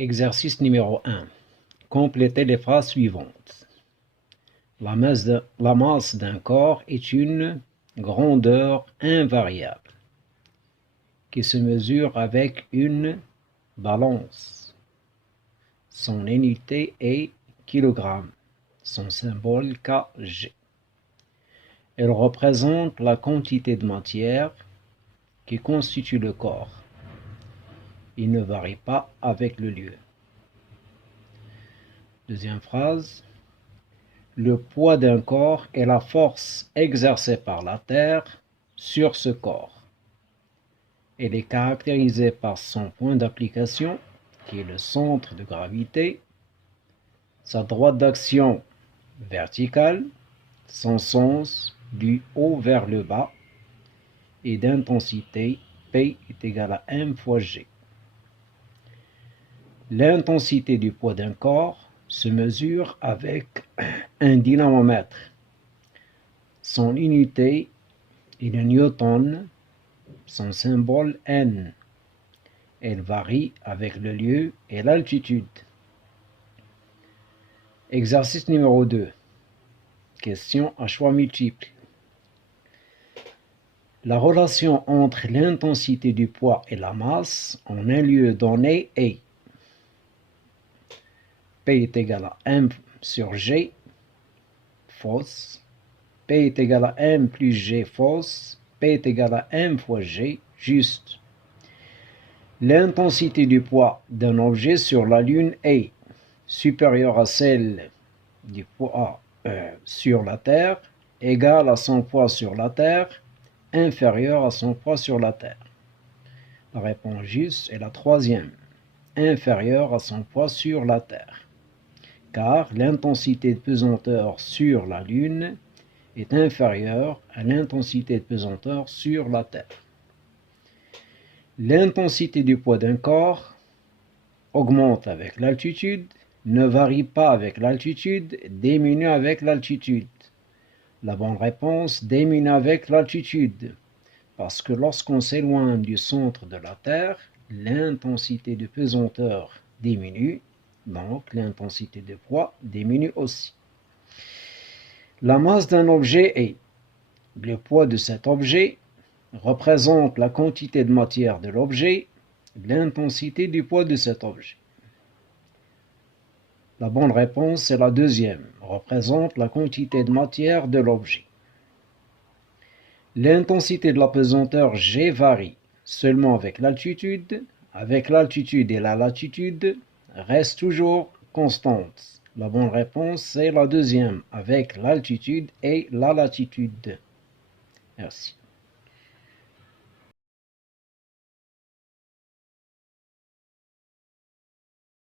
Exercice numéro 1. Complétez les phrases suivantes. La masse d'un corps est une grandeur invariable qui se mesure avec une balance. Son unité est kilogramme, son symbole kg. Elle représente la quantité de matière qui constitue le corps. Il ne varie pas avec le lieu. Deuxième phrase. Le poids d'un corps est la force exercée par la Terre sur ce corps. Elle est caractérisée par son point d'application, qui est le centre de gravité, sa droite d'action verticale, son sens du haut vers le bas, et d'intensité P est égal à M fois G. L'intensité du poids d'un corps se mesure avec un dynamomètre. Son unité est le newton, son symbole N. Elle varie avec le lieu et l'altitude. Exercice numéro 2. Question à choix multiples. La relation entre l'intensité du poids et la masse en un lieu donné est P est égal à M sur G, fausse. P est égal à M plus G, fausse. P est égal à M fois G, juste. L'intensité du poids d'un objet sur la Lune est supérieure à celle du poids sur la Terre, égale à son poids sur la Terre, inférieure à son poids sur la Terre. La réponse juste est la troisième, inférieure à son poids sur la Terre, car l'intensité de pesanteur sur la Lune est inférieure à l'intensité de pesanteur sur la Terre. L'intensité du poids d'un corps augmente avec l'altitude, ne varie pas avec l'altitude, diminue avec l'altitude. La bonne réponse, diminue avec l'altitude, parce que lorsqu'on s'éloigne du centre de la Terre, l'intensité de pesanteur diminue, donc l'intensité de poids diminue aussi. La masse d'un objet est le poids de cet objet représente la quantité de matière de l'objet, l'intensité du poids de cet objet. La bonne réponse est la deuxième, représente la quantité de matière de l'objet. L'intensité de la pesanteur G varie seulement avec l'altitude et la latitude reste toujours constante. La bonne réponse est la deuxième, avec l'altitude et la latitude. Merci.